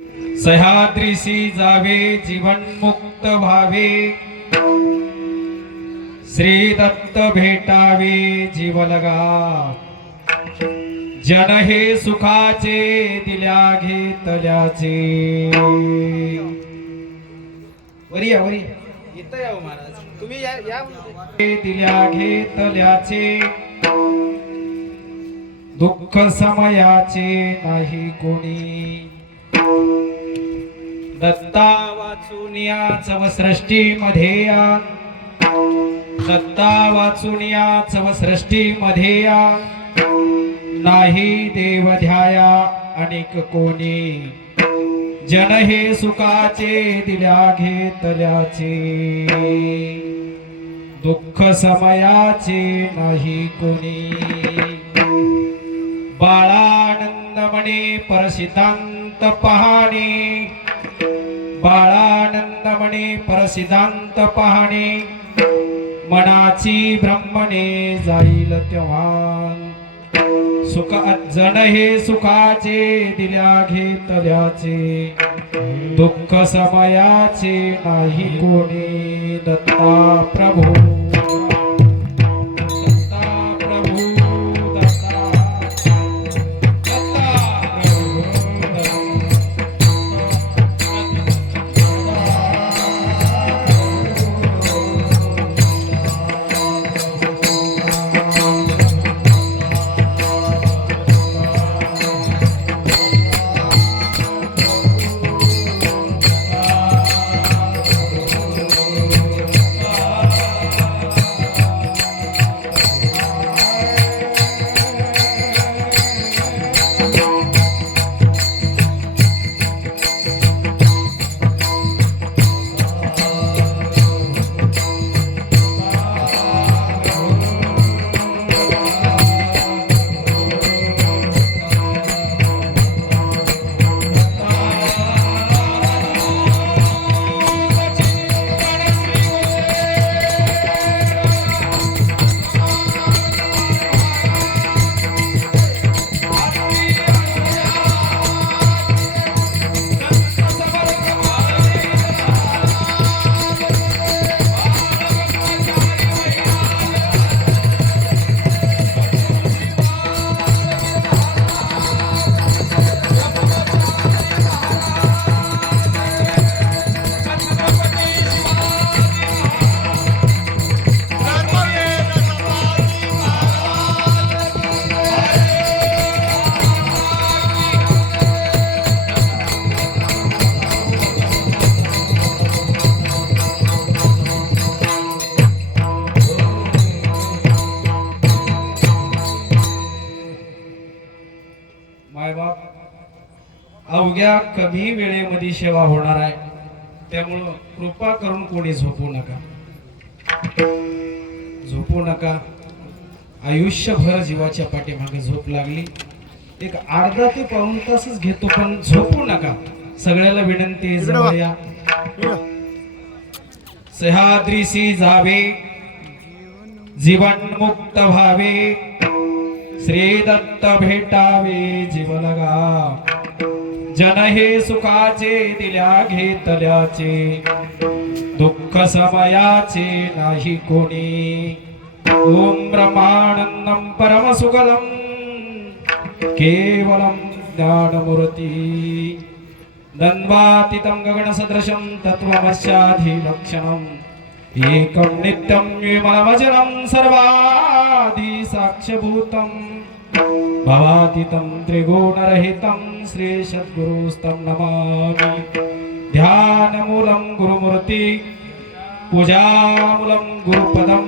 सह्याद्रीसी जावे जीवन मुक्त व्हावे, श्री दत्त भेटावे जीवलगा। जन हे सुखाचे दिल्या घेतल्याचे। वरी या इथं या महाराज, तुम्ही या दिल्या घेतल्याचे, दुःख समयाचे नाही कोणी। दत्ता वाचून या चवसृष्टी मध्ये या, दत्ता वाचून या चवसृष्टी मध्ये या। नाही देव ध्याया अनेक कोणी, जन हे सुखाचे दिल्या घेतल्याचे, दुःख समयाचे नाही कोणी। बाळानंदमणे परसिद्धांत पाहणे, बाळानंदमणे परसिद्धांत पाहणे। मनाची ब्रह्मणे जाईल तेव्हा, सुख जन हे सुखाचे दिल्या घेतल्याचे, दुःख समयाचे नाही कोणी। दत्ता प्रभू अवघ्या कमी वेळेमध्ये सेवा होणार आहे, त्यामुळं कृपा करून कोणी झोपू नका, झोपू नका। आयुष्यभर जीवाच्या पाठीमागे झोप लागली, एक अर्धा ते पाऊण तासच घेतो, पण झोपू नका। सगळ्याला विनंती, जवळ या। सह्याद्रीसी जावे जीवन मुक्त व्हावे, श्री दत्त भेटावे जीवलगा। जन हे सुखाचे दिल्या घेतल्याचे, दुःख समयाचे नाही कोणी। ओम ब्रह्मानंदं परमसुखदं केवलं ज्ञानमूर्ती, द्वन्द्वातीतं गगनसदृशं तत्त्वमस्याधिलक्षणम्, एकं नित्यं विमलमजलं सर्वादि साक्ष्यभूतं, भवातीतं त्रिगुणरहितं श्री सद्गुरुस्तं नमामि। ध्यानमूलं गुरुमूर्ति, पूजामूलं गुरुपदं,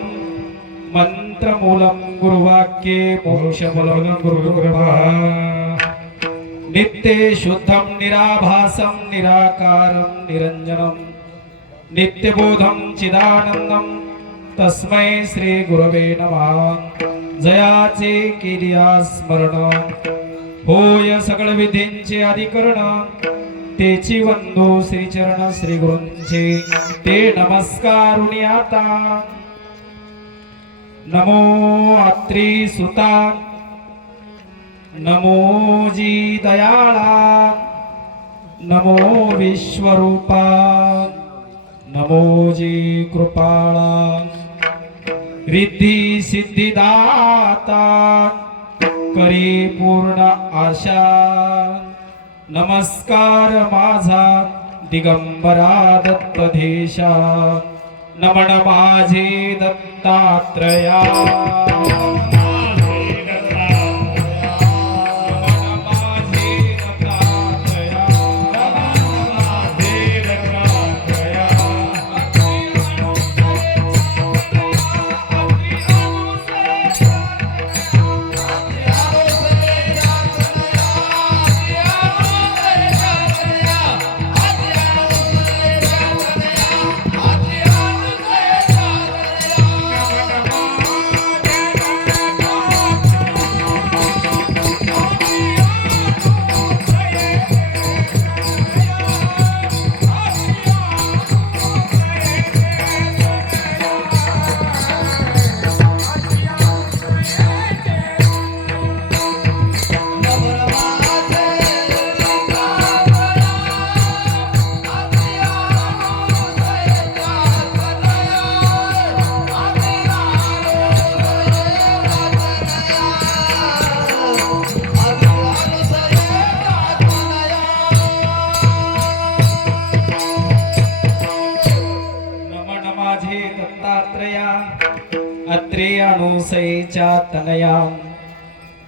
मंत्रमूलं गुरुवाक्ये, मोक्षमूलं गुरुकृपा। नित्ये शुद्धं निराभासं निराकारं निरञ्जनं, नित्यबोधं चिदानन्दं, तस्मै श्री गुरवे नमः। जयाचे केलिया स्मरण, होय सकळ विधींचे अधिकरण, तेची वंदो श्रीचरण श्री गुरूंचे, ते नमस्कारुणी आता। नमो अत्री सुता, नमो जी दयाळा, नमो विश्वरूपा नमो जी कृपाळा रिद्धी सिद्धिदाता करी पूर्ण आशा नमस्कार माझा दिगंबरा दत्तधीशा नमन माझे दत्तात्रया अनुसयेच्या तनया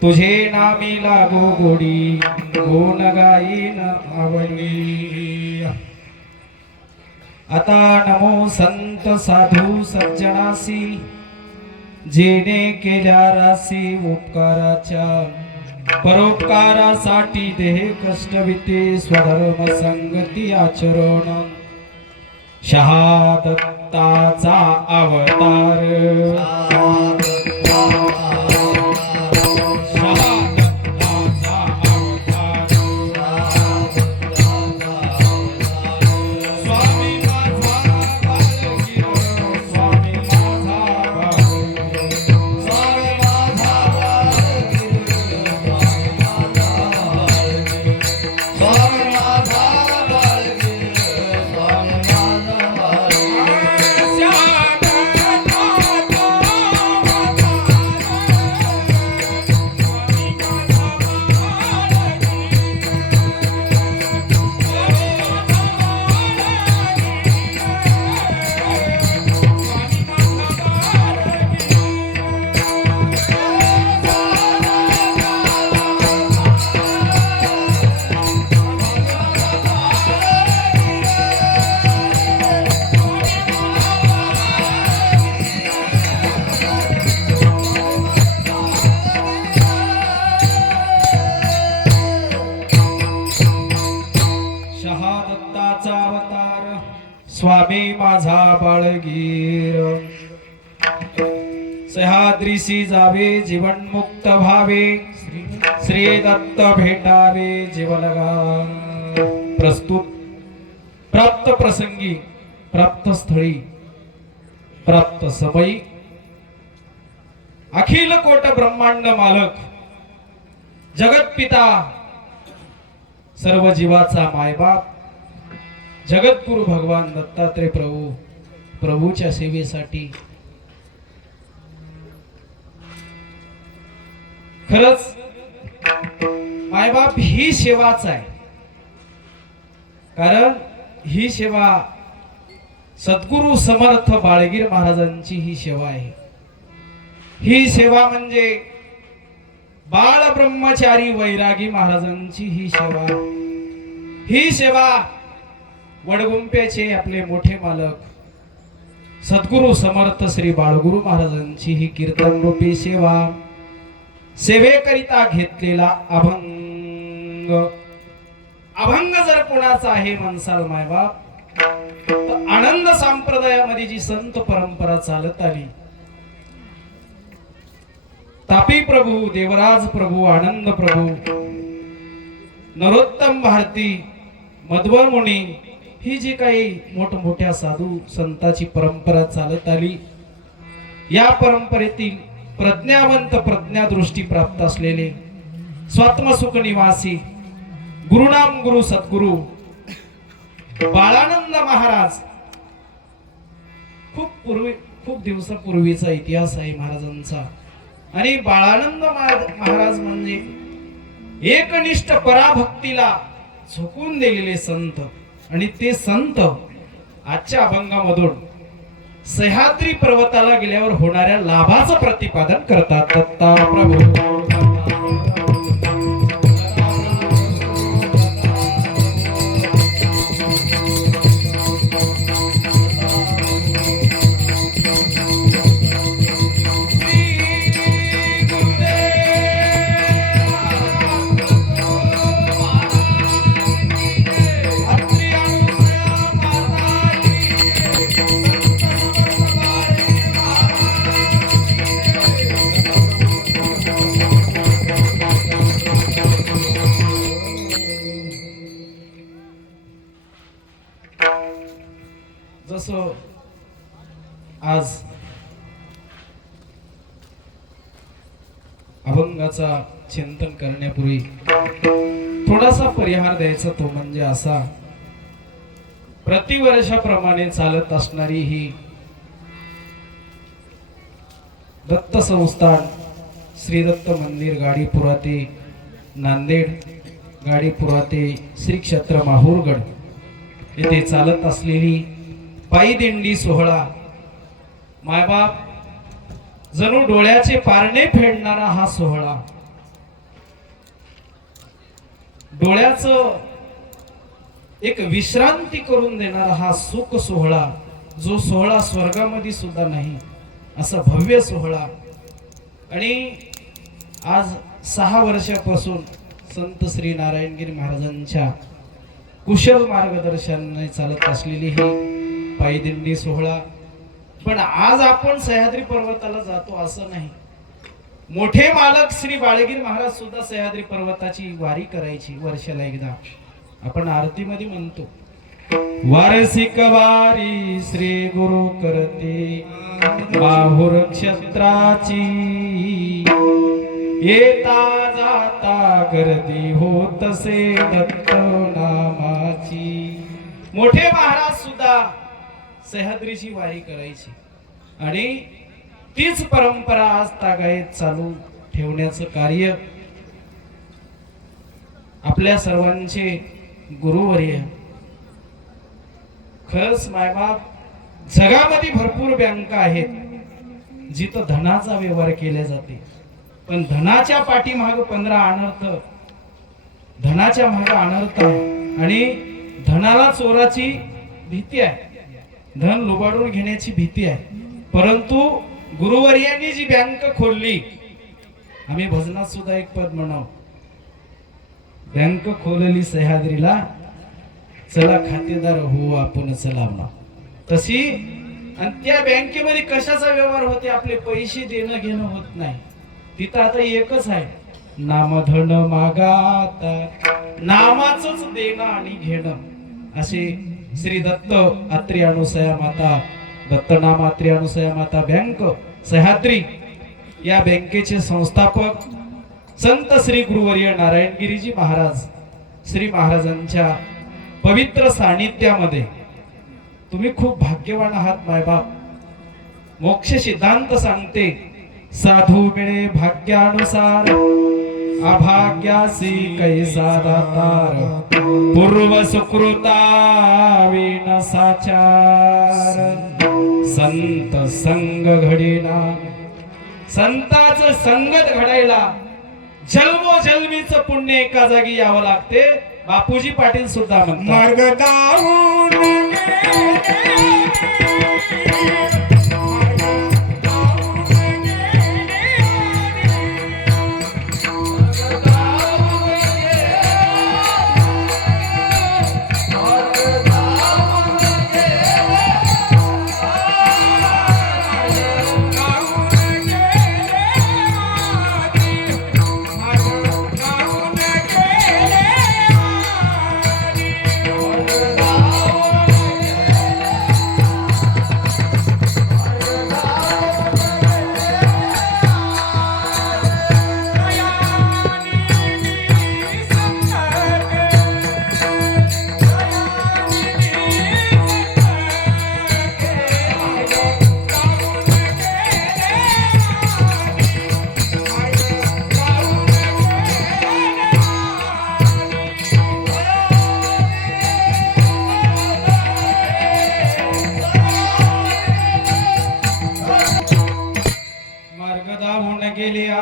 तुझे नामी लागो गोडी गुण गाईन आवडी आता नमो संत साधू सज्जनासी जेने केल्या रासी उपकाराच्या परोपकारासाठी देह कष्टविते स्वधर्म संगती आचरण शहादत्ताचा अवतार स्वामी माझा बाळगीर सह्याद्रीसी जावे जीवन मुक्त भावे श्री दत्त भेटावे जीवलगा प्रस्तुत प्राप्त प्रसंगी प्राप्त स्थळी प्राप्त समयी अखिल कोट ब्रह्मांड मालक जगत पिता सर्व जीवाचा मायबाप जगद्गुरु भगवान दत्तात्रय प्रभूच्या सेवेसाठी खरंच मायबाप ही सेवाच आहे. कारण ही सेवा सद्गुरु समर्थ बाळगीर महाराजांची ही सेवा आहे. ही सेवा म्हणजे बाळ ब्रह्मचारी वैरागी महाराजांची ही सेवा. ही सेवा वडगुंप्याचे आपले मोठे मालक सद्गुरु समर्थ श्री बाळगुरु महाराजांची ही कीर्तन रूपी सेवा. सेवेकरिता घेतलेला अभंग. अभंग जर कोणाचा आहे म्हणसाल मायबाप तर आनंद संप्रदायामध्ये जी संत परंपरा चालत आली तापी प्रभू, देवराज प्रभू, आनंद प्रभू, नरोत्तम भारती, मध्व मुनी ही जी काही मोठमोठ्या साधू संतांची परंपरा चालत आली या परंपरेतील प्रज्ञावंत प्रज्ञादृष्टी प्राप्त असलेले स्वात्मसुख निवासी गुरुनाम गुरु सद्गुरु बाळानंद महाराज खूप दिवसापूर्वीचा इतिहास आहे महाराजांचा. आणि बाळानंद महाराज म्हणजे एकनिष्ठ पराभक्तीला झोकून दिलेले संत. आणि ते संत आजच्या अभंगामधून सह्याद्री पर्वताला गेल्यावर होणाऱ्या लाभाचं प्रतिपादन करतात. दत्ता प्रभू जसं आज अभंगाचा चिंतन करण्यापूर्वी थोडासा परिहार द्यायचा, तो म्हणजे असा, प्रतिवर्षाप्रमाणे चालत असणारी ही दत्त संस्थान श्री दत्त मंदिर गाडीपुरा ते नांदेड, गाडीपुरा ते श्री क्षेत्र माहूरगड येथे चालत असलेली पायी दिंडी सोहळा, मायबाप जणू डोळ्याचे पारणे फेडणारा हा सोहळा, डोळ्याचं एक विश्रांती करून देणारा हा सुख सोहळा, जो सोहळा स्वर्गामध्ये सुद्धा नाही असा भव्य सोहळा. आणि आज 6 वर्षापासून संत श्री नारायणगिरी महाराजांच्या कुशल मार्गदर्शनाने चालत असलेली ही पायदिंडी सोहळा. पण आज आपण सह्याद्री पर्वताला जातो असं नाही. मोठे मालक श्री बाळगीर महाराज सुद्धा सह्याद्री पर्वताची वारी करायची वर्षाला एकदा. आपण आरतीमध्ये म्हणतो, वार्षिक वारी श्री गुरु करते माहुर क्षेत्राची, येता जाता गर्दी होतसे दत्त नामाची. मोठे महाराज सुद्धा सह्याद्रीची वारी करायची आणि तीच परंपरा आज तागायत चालू ठेवण्याचं कार्य आपल्या सर्वांचे गुरुवर्य. खरंच मायबाप, जगामध्ये भरपूर बँका आहेत जिथं धनाचा व्यवहार केला जाते, पण धनाच्या पाठीमाग 15 अनर्थ, धनाच्या मागे अनर्थ आहे. आणि धनाला चोराची भीती आहे, धन लुबाडून घेण्याची भीती आहे. परंतु गुरुवर्यांनी जी बँक खोलली, आम्ही भजनात सुद्धा एक पद म्हणाव, बँक खोलली सह्याद्रीला, चला खातेदार हो आपण चला म्हणा. तशी आणि त्या बँकेमध्ये कशाचा व्यवहार होते, आपले पैसे देणं घेणं होत नाही. तिथं आता एकच आहे, नामधन मागाता, नामाचंच देणं आणि घेणं. असे श्री दत्त आत्री अनुसया माता, दत्तनाम आत्री अनुसया माता बँक सह्याद्री या बँकेचे संस्थापक संत श्री गुरुवर्य नारायणगिरीजी महाराज, श्री महाराजांच्या पवित्र सानिध्यामध्ये तुम्ही खूप भाग्यवान आहात मायबाप. मोक्ष सिद्धांत सांगते, साधू मिळे भाग्यानुसार, अभाग्यासी कैसा दातार, पूर्व सुकृता विनासाचार, संत संग घडीना. संताचं संगत घडायला जन्मोजन्मीचं पुण्य एका जागी यावं लागते. बापूजी पाटील सुद्धा म्हणतात, मार्ग दाऊन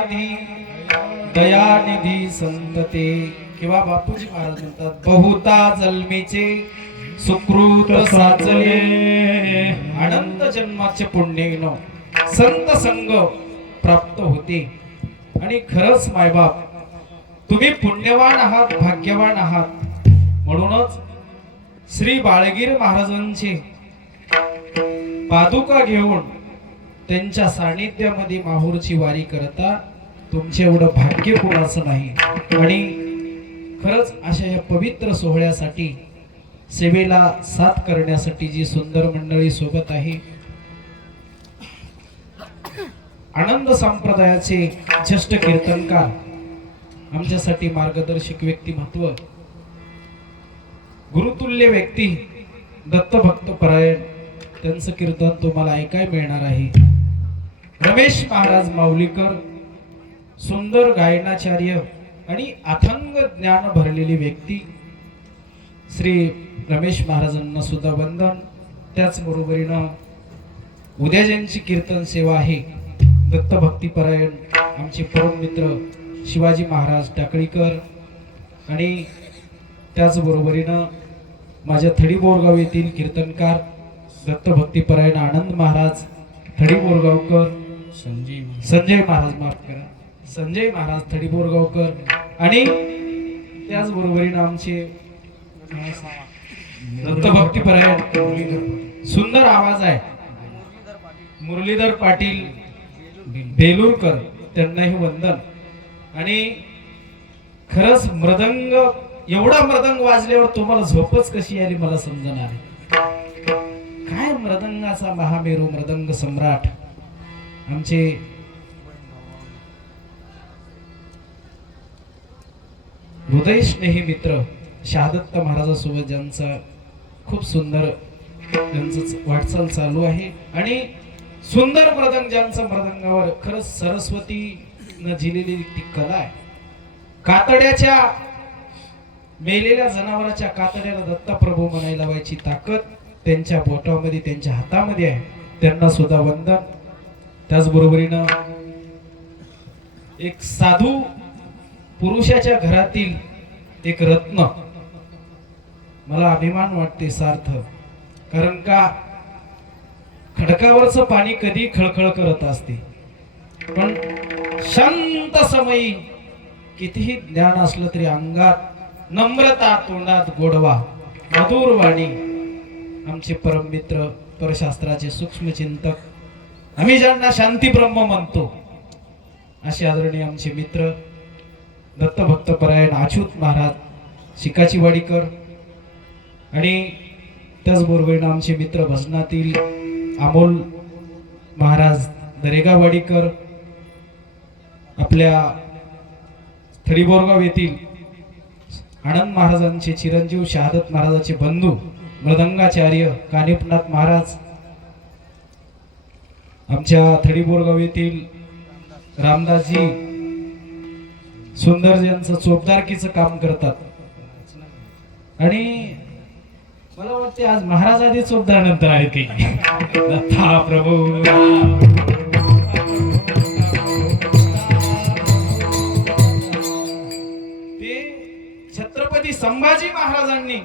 दयानिधी दयानिधी संतते किंवा बापूजी महाराज म्हणतात बहुता जन्मीचे सुकृत साचले अनंत जन्माचे पुण्येनो संत संग प्राप्त होते. आणि खरंच मायबाप तुम्ही पुण्यवान आहात, भाग्यवान आहात. म्हणूनच श्री बाळगीर महाराजांचे पादुका घेऊन त्यांच्या सानिध्यामध्ये माहूरची वारी करता. तुमचे एवढं भाग्य कोणाचं नाही. आणि खरंच अशा या पवित्र सोहळ्यासाठी सेवेला साथ करण्यासाठी जी सुंदर मंडळी सोबत आहे, आनंद संप्रदायाचे ज्येष्ठ कीर्तनकार, आमच्यासाठी मार्गदर्शक व्यक्तिमत्व, गुरुतुल्य व्यक्ती, दत्तभक्त परायण, त्यांचं कीर्तन तुम्हाला ऐकाय मिळणार आहे. रमेश महाराज माऊलीकर, सुंदर गायनाचार्य आणि अथंग ज्ञान भरलेली व्यक्ती, श्री रमेश महाराजांना सुद्धा वंदन. त्याचबरोबरीनं उद्या ज्यांची कीर्तन सेवा आहे, दत्तभक्तीपरायण आमचे परम मित्र शिवाजी महाराज टाकळीकर, आणि त्याचबरोबरीनं माझ्या थडी बोरगाव येथील कीर्तनकार दत्तभक्तीपरायण आनंद महाराज थडी बोरगावकर, संजय महाराज माफ करा, संजय महाराज थडी बोरगावकर, आणि त्याचबरोबरीनं आमचे दत्तभक्तीपरायण सुंदर आवाज आहे मुरलीधर पाटील बेलूरकर, त्यांनाही वंदन. आणि खरंच मृदंग, एवढा मृदंग वाजल्यावर तुम्हाला झोपच कशी आली मला समजणार आहे. काय मृदंगाचा महामेरू, मृदंग सम्राट आमचे हृदय स्नेही मित्र शहादत्त महाराजासोबत ज्यांचा खूप सुंदर त्यांचं वाटचाल चालू आहे. आणि सुंदर मृदंग ज्यांचं, मृदंगावर खरंच सरस्वतीनं जिलेली ती कला आहे. कातड्याच्या, मेलेल्या जनावराच्या कातड्याला दत्तप्रभू म्हणायला लावायची ताकद त्यांच्या बोटामध्ये, त्यांच्या हातामध्ये आहे. त्यांना सुद्धा वंदन. त्याचबरोबरीनं एक साधू पुरुषाच्या घरातील एक रत्न, मला अभिमान वाटते सार्थ. कारण का खडकावरचं पाणी कधी खळखळ करत असते, पण शांत समयी कितीही ज्ञान असलं तरी अंगात नम्रता, तोंडात गोडवा, मधुर वाणी. आमचे परम मित्र, परशास्त्राचे सूक्ष्म चिंतक, आम्ही ज्यांना शांती ब्रह्म म्हणतो, असे आदरणीय आमचे मित्र दत्तभक्त परायण अच्युत महाराज शिकाची वाडीकर, आणि त्याचबरोबर आमचे मित्र भजनातील अमोल महाराज दरेगावाडीकर, आपल्या थडीबोरगाव येथील आनंद महाराजांचे चिरंजीव शहादत महाराजाचे बंधू मृदंगाचार्य कानिपनाथ महाराज, आमच्या थडीबोरगाव येथील रामदासजी सुंदर ज्यांचं चोपदारकीचं काम करतात. आणि मला वाटते आज महाराज आधी चोपदार नंतर आहे की दत्ता प्रभू. ते छत्रपती संभाजी महाराजांनी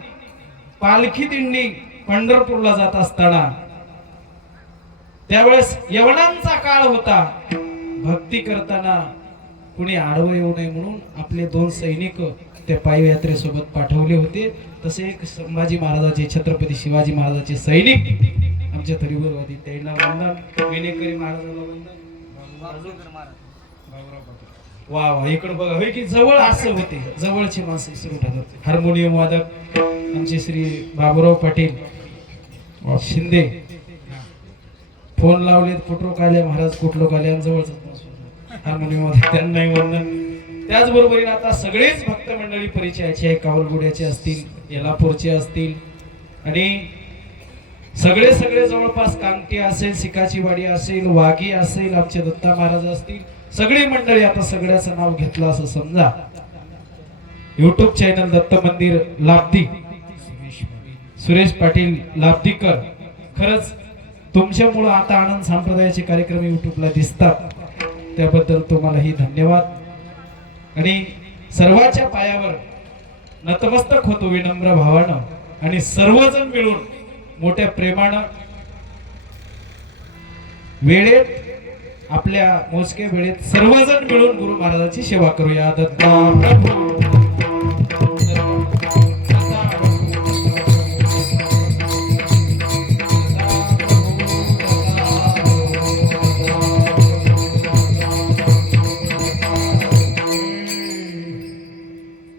पालखी दिंडी पंढरपूरला जात असताना, त्यावेळेस यवनांचा काळ होता, भक्ती करताना कुणी आडवं येऊ नये म्हणून आपले 2 सैनिक त्या पायी यात्रेसोबत पाठवले होते. तसे एक संभाजी महाराजाचे, छत्रपती शिवाजी महाराजाचे सैनिक आमच्या थरीवर होते, त्यांना वंदन. विनेकरी महाराजांना वंदन. वा वा, इकडे बघा, होय की जवळ असं होते, जवळचे माणसं सुरू ठरत. हार्मोनियम वादक आमचे श्री बाबूराव पाटील शिंदे, फोन लावलेत, कुठलो काले महाराज, कुठलो काले, जवळच हार्मोनियम वादक, त्यांनाही वंदन. त्याचबरोबर आता सगळेच भक्त मंडळी परिचयाचे आहे, कावलगुड्याचे असतील, येलापूरचे असतील, आणि सगळे जवळपास कांगटी असेल, सिकाची वाडी असेल, वाघी असेल, आमचे दत्ता महाराज असतील, सगळी मंडळी. आता सगळ्याचं नाव घेतलं असं समजा. युट्यूब चॅनल दत्त मंदिर लाब्दी, सुरेश पाटील लाब्दीकर, खरंच तुमच्यामुळं आता आनंद संप्रदायाचे कार्यक्रम युट्यूबला दिसतात. त्याबद्दल तुम्हालाही धन्यवाद। आणि सर्वाच्या पायावर नतमस्तक होतो विनम्र भावानं आणि सर्वजण मिळून मोठ्या प्रेमानं वेळेत आपल्या मोजक्या वेळेत सर्वजण मिळून गुरु महाराजांची सेवा करूया। दत्ता प्रभू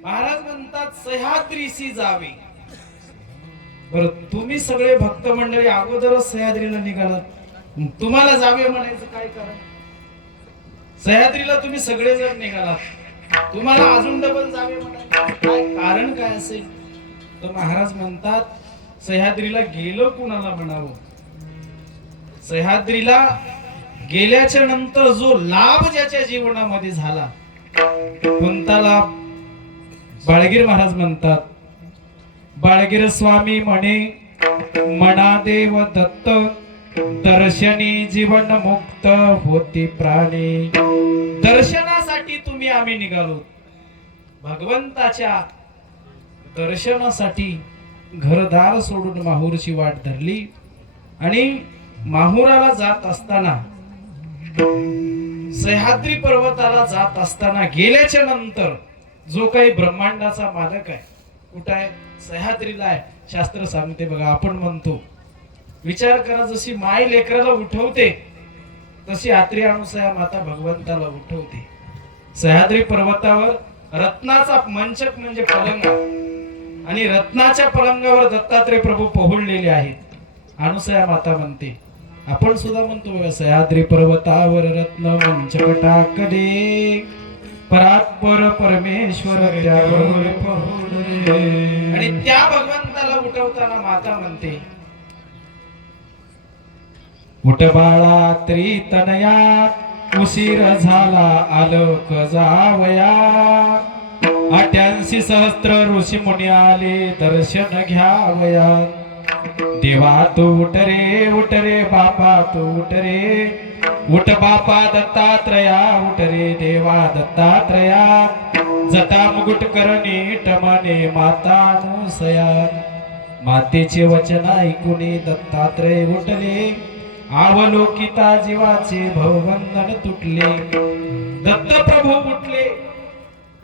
महाराज म्हणतात सह्याद्रीसी जावे। बरं तुम्ही सगळे भक्त मंडळी अगोदरच सह्याद्रीला निघालात, तुम्हाला जावे म्हणायचं काय कारण? सह्याद्रीला तुम्ही सगळेजण निघालात, तुम्हाला अजून डबल जावे म्हणायचं काय कारण काय असेल? तर महाराज म्हणतात सह्याद्रीला गेलो कुणाला म्हणावं? सह्याद्रीला गेल्याच्या नंतर जो लाभ ज्याच्या जीवनामध्ये झाला कोणता लाभ? बाळगीर महाराज म्हणतात बाळगीर स्वामी म्हणे मना देव दत्त दर्शनी जीवन मुक्त होती प्राणी। दर्शनासाठी तुम्ही आम्ही निघालो, भगवंताच्या दर्शनासाठी घरदार सोडून माहूरची वाट धरली। आणि माहुराला जात असताना सह्याद्री पर्वताला जात असताना गेल्याच्या नंतर जो काही ब्रह्मांडाचा मालक आहे कुठं आहे? सह्याद्रीला आहे। शास्त्र सांगते बघा, आपण म्हणतो विचार करा, जशी माय लेकराला उठवते तशी आत्री अनुसया माता भगवंताला उठवते। सह्याद्री पर्वतावर रत्नाचा मंचक म्हणजे पलंग आणि रत्नाच्या पलंगावर दत्तात्रय प्रभू पहुडलेले आहेत। अनुसया माता म्हणते, आपण सुद्धा म्हणतो बघा, सह्याद्री पर्वतावर रत्न मंचक टाकले परात्पर परमेश्वर त्यावर पहुडले। आणि त्या भगवंताला उठवताना माता म्हणते, उठ बाळा त्रितनया उशीर झाला आलोक जावया। 88 सहस्त्र ऋषी मुनी आले दर्शन घ्यावया। देवा तू उठ रे बापा तू उठ रे, उठ बापा दत्तात्रया उठ रे देवा दत्तात्रया। जटा मुकुट करणी टमने माता अनुसया। मातेचे वचन ऐकून दत्तात्रय उठले, अवलोकिता जीवाचे भवबंधन तुटले। दत्तप्रभू उठले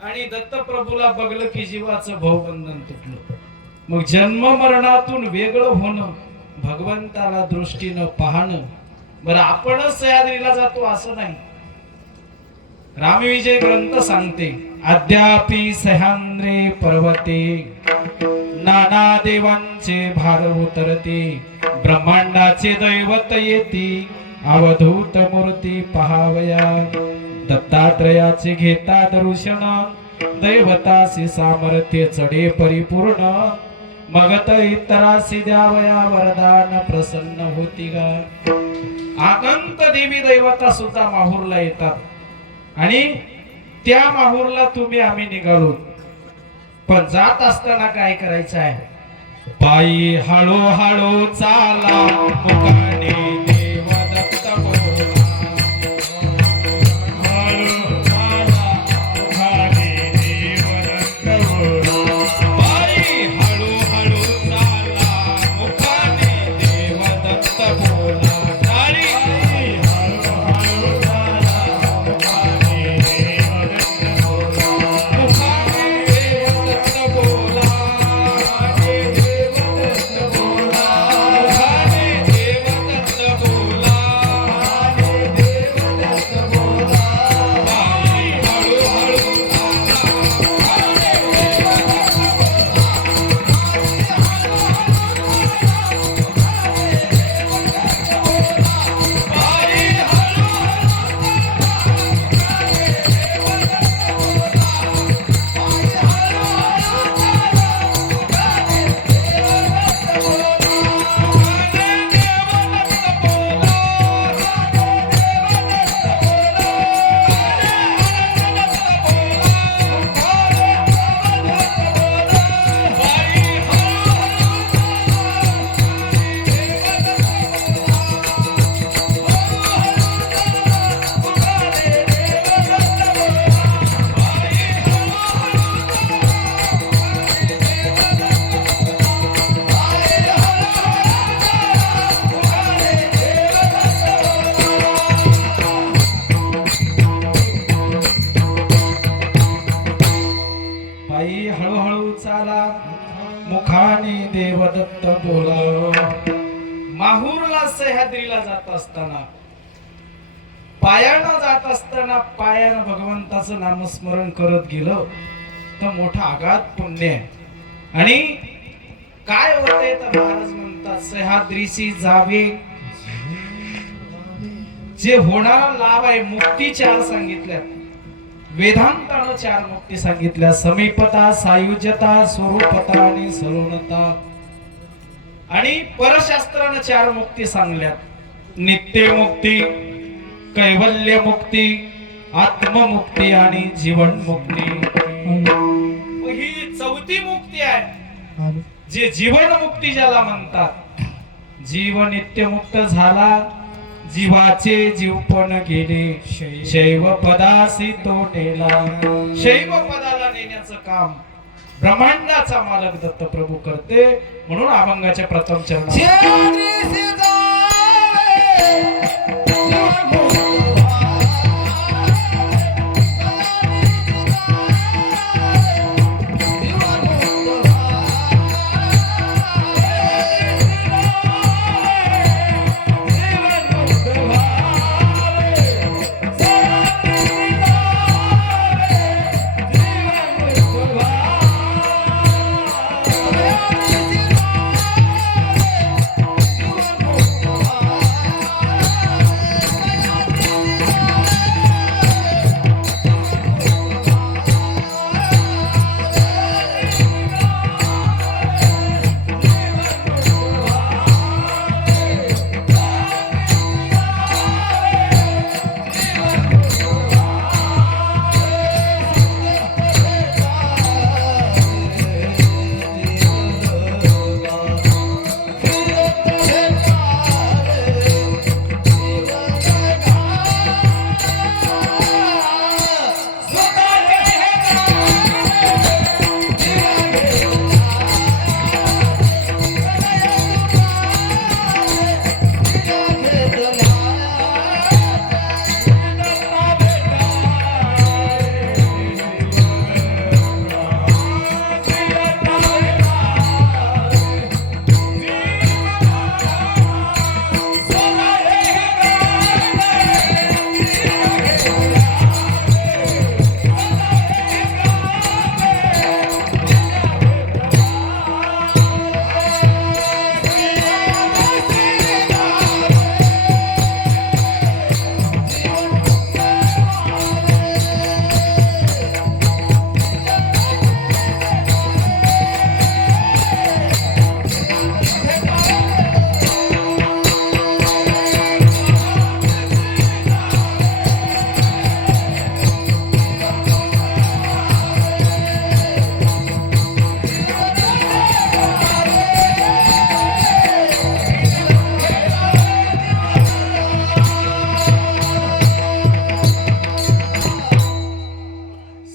आणि दत्तप्रभूला बघलं की जीवाचं भवबंधन तुटलं। मग जन्म मरणातून वेगळं होणं, भगवंताला दृष्टीनं पाहणं। बरं आपणच सह्याद्रीला जातो असं नाही, रामविजय ग्रंथ सांगते अद्यापि सह्याद्री पर्वते नाना देवांचे भार उतरते। ब्रह्मांडाचे दैवत येते अवधूत मूर्ती पहावया। दत्तात्रयाचे घेता दर्शन दैवतासी सामर्थ्य चढे परिपूर्ण। मग तर इतरासी द्यावया वरदान प्रसन्न होती गा। अनंत देवी दैवता सुद्धा माहूरला येतात आणि त्या माहूरला तुम्ही आम्ही निघालो। पण जात असताना काय करायचं आहे? पायी हळूहळू चाला मुखाने देव दत्त बोला। हळू चाला मुखाने देव दत्त बोला। पायी हळूहळू चाला मुखाने देव दत्त बोला। ताळी हळूहळू चाला मुखाने देव दत्त बोला। मुखाने देव दत्त बोला। देव दत्त बोला। मुखाने देव दत्त दत्त बोला. माहूरला सह्याद्रीला जात असताना पायानं जात असताना पायानं भगवंताचं नामस्मरण करत गेलं तर मोठा आघात पुण्य आहे. आणि काय होते तर महाराज म्हणतात सह्याद्रीशी जावे, जे होणारा लाभ आहे मुक्ती 4 सांगितल्या, वेदांतानं 4 मुक्ती सांगितल्या, समीपता, सायुज्यता, स्वरूपता आणि सरोणता. आणि परशास्त्रानं 4 मुक्ती सांगल्यात, नित्य मुक्ती, कैवल्य मुक्ती, आत्ममुक्ती आणि जीवन मुक्ती. ही 4थी मुक्ती आहे, जे जीवन मुक्ती ज्याला म्हणतात. जीव नित्य मुक्त झाला, जीवाचे जीवपण गेले, शैव पदासी तो नेला. शैव पदाला नेण्याचं काम ब्रह्मांडाचा मालक दत्त प्रभू करते. म्हणून अभंगाच्या प्रथम चरणात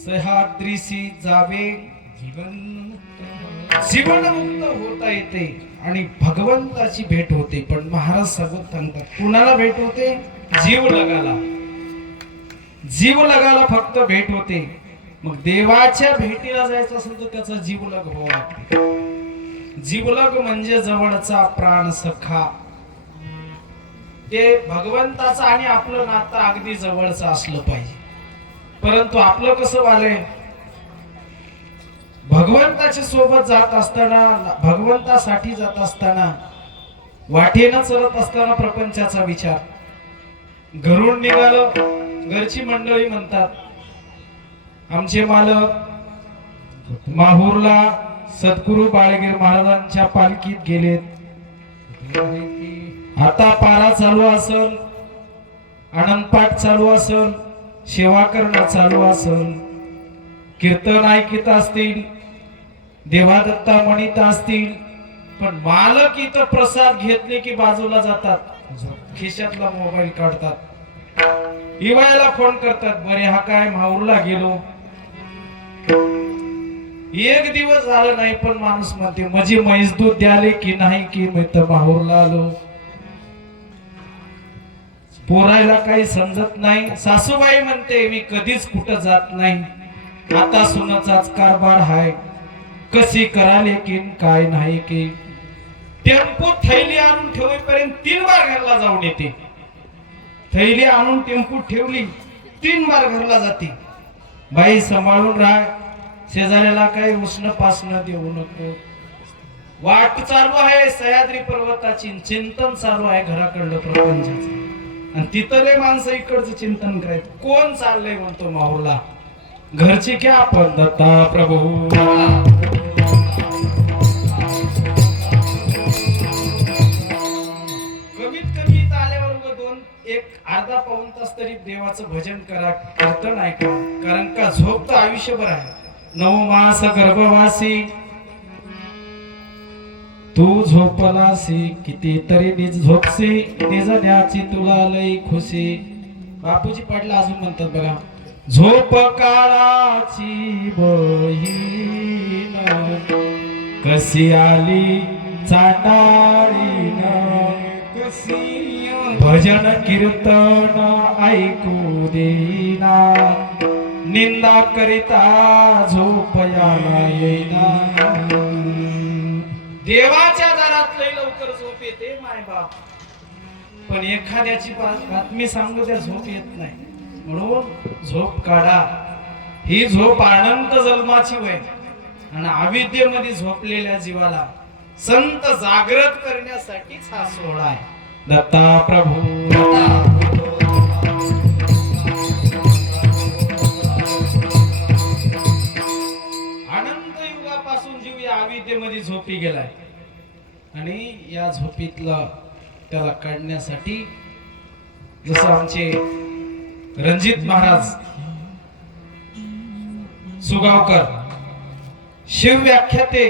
सह्याद्रीशी जावे, जीवनमुक्त होता येते आणि भगवंताची भेट होते. पण महाराज सांगतात कुणाला भेट होते? जीव लगाला. जीव लगाला फक्त भेट होते. मग देवाच्या भेटीला जायचं असेल तर त्याचा जीवलग व्हावा लागते. जीवलग म्हणजे जवळचा प्राण सखा. ते भगवंताचं आणि आपलं नातं अगदी जवळचं असलं पाहिजे. परंतु आपलं कसं वालय, भगवंताच्या सोबत जात असताना, भगवंतासाठी जात असताना, वाटेनं चलत असताना प्रपंचाचा विचार. घरून निघालं, घरची मंडळी म्हणतात आमचे मालक माहूरला सद्गुरु बाळगीर महाराजांच्या पालखीत गेलेत. आता पारा चालू असेल, आनंदपाठ चालू असेल, सेवा करणं चालू असेल, कीर्तन ऐकत असतील, देवादत्ता म्हणीत असतील, पण मालक इथं प्रसाद घेतले की बाजूला जातात, खिशातला मोबाईल काढतात, इवायला फोन करतात, बरे हा काय माहूरला गेलो. एक दिवस झालं नाही पण माणूस म्हणते माझी म्हैस दूध द्याले की नाही की मी तर माहूरला आलो. पोरायला काही समजत नाही. सासूबाई म्हणते मी कधीच कुठं जात नाही, आता सुनाचाच कारभार हाय, कशी कराले की काय नाही की. टेम्पो थैली आणून ठेवेपर्यंत 3 बार घरला जाऊन येते. थैली आणून टेम्पो ठेवली 3 बार घरला जाते. बाई सांभाळून राह, शेजाऱ्याला काही उष्ण पासणं देऊ नको. वाट चालू आहे सह्याद्री पर्वताची, चिंतन चालू आहे घराकडलं प्रपंचाचं. आणि तिथले माणसं इकडचं चिंतन करायचं. कोण चाललंय म्हणतो माहूरला, घरची क्या पद्धता प्रभू. कमीत कमी इथं आल्यावर एक अर्धा पाऊण तास तरी देवाचं भजन करा, कीर्तन ऐका. कारण का झोप तर आयुष्यभर आहे. 9 मास गर्भवासी तू झोपलासी, कितीतरी निज झोपसी, निजण्याची तुला लई खुशी. बापूजी पाटील अजून म्हणतात बघा, झोप काळाची बहीण कशी आली चांडाळीन, भजन कीर्तन ऐकू देईना, निंदा करिता झोप यायला येईना. देवाच्या दारात लई लवकर झोप येते माय बाप, पण एखाद्याची बातमी सांगू त्या झोप येत नाही. म्हणून झोप काढा. ही झोप अनंत जन्माची वय, आणि अविद्येमध्ये झोपलेल्या जीवाला संत जागृत करण्यासाठीच हा सोहळा आहे. दत्ता प्रभू अनंत युगापासून जीव या अविद्येमध्ये झोपी गेलाय, आणि या झोपीतला त्याला काढण्यासाठी जसं आमचे रणजित महाराज सुगावकर शिवव्याख्याते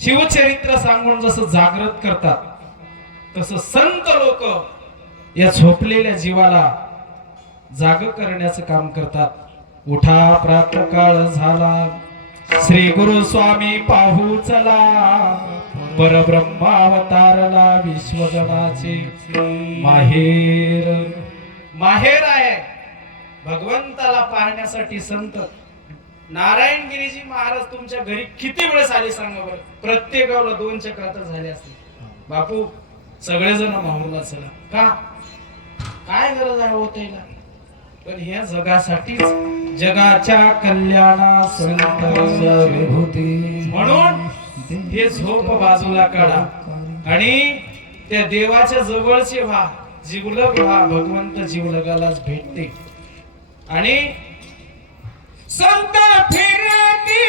शिवचरित्र सांगून जसं जागृत करतात, तसं संत लोक या झोपलेल्या जीवाला जाग करण्याचं काम करतात. उठा प्रातःकाळ झाला, श्री गुरु स्वामी पाहू चला, परब्रह्म अवतारला विश्वजनाचे माहेर. माहेर आहे भगवंताला पाहण्यासाठी. संत नारायणगिरीजी महाराज तुमच्या घरी किती वेळेस आले सांगा बरं? प्रत्येकाला 2 चक्रा तर झाले असतील. बापू सगळेजण माहूरला चला. का काय गरज आहे होतेला? पण ह्या जगासाठीच, जगाच्या कल्याणासाठी विभूती. म्हणून हे झोप बाजूला काढा आणि त्या देवाच्या जवळचे व्हा, जीवलग व्हा. भगवंत जीवलगालाच भेटते. आणि संत फिरती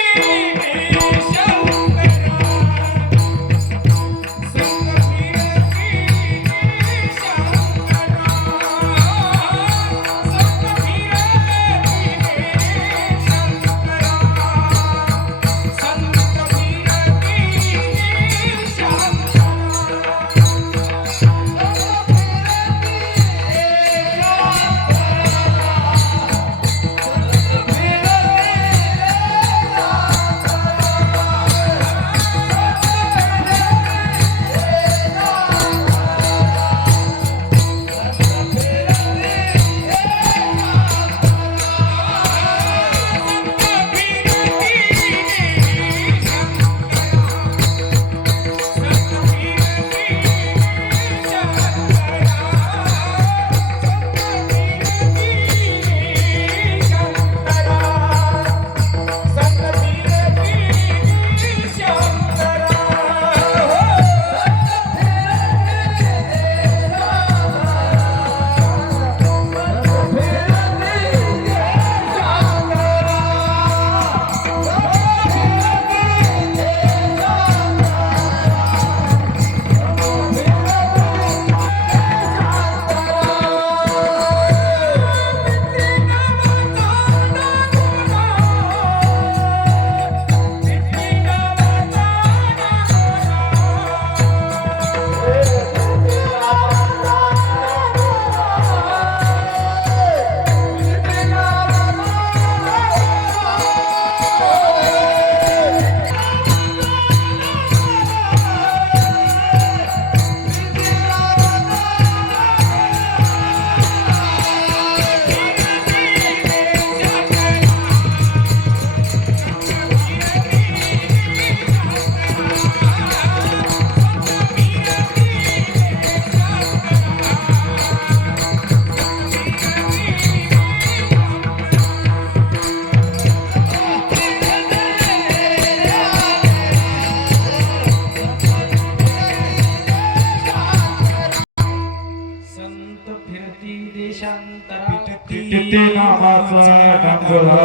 ते नामाचा डांगोरा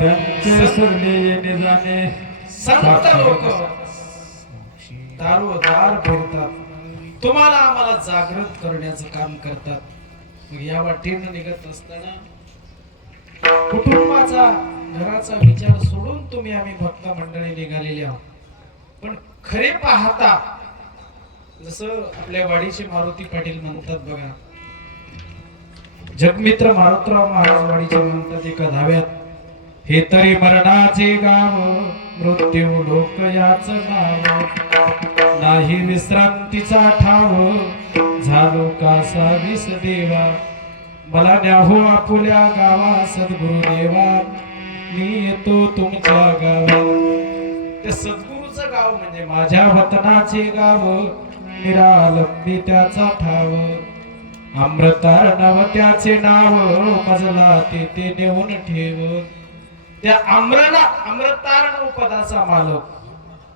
त्यांचे सरले येणे जाणे संत लोक दारोदार फिरतात, तुम्हाला आम्हाला जागृत करण्याचं काम करतात। मग या वाटेनं निघत असताना कुटुंबाचा घराचा विचार सोडून तुम्ही आम्ही भक्त मंडळी निघालेले आहोत। पण खरे पाहता जसं आपल्या वाडीचे मारुती पाटील म्हणतात बघा, जगमित्र मारुतराव महाराज वाडीचे म्हणतात एका धाव्यात, हे तरी मरणाचे गाव मृत्यू लोक याच नाव, नाही विश्रांतीचा ठाव झालो कासा विस देवा, मला न्याहो आपुल्या गावा सद्गुरु देवा, मी येतो तुमच्या गावात। ते सद्गुरूचं गाव म्हणजे माझ्या वतनाचे गाव, निरालंबी त्याचा ठाव, अमृतार्णव त्याचे नाव, मजला ते नेऊन ठेव। त्या अमृतार्णव पदाचा मालक,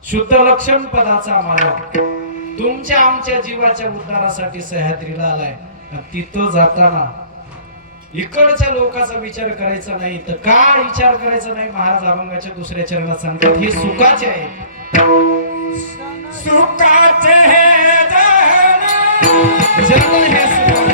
शुद्ध लक्षण पदाचा मालक तुमच्या आमच्या जीवाच्या उद्धारासाठी सह्याद्रीला आलाय। तिथं जाताना इकडच्या लोकांचा विचार करायचा नाही, तर का विचार करायचा नाही? महाराज अभंगाच्या दुसऱ्या चरणात सांगतात, हे सुखाचे आहे, सुखाचे हे जग हे सुखाचे।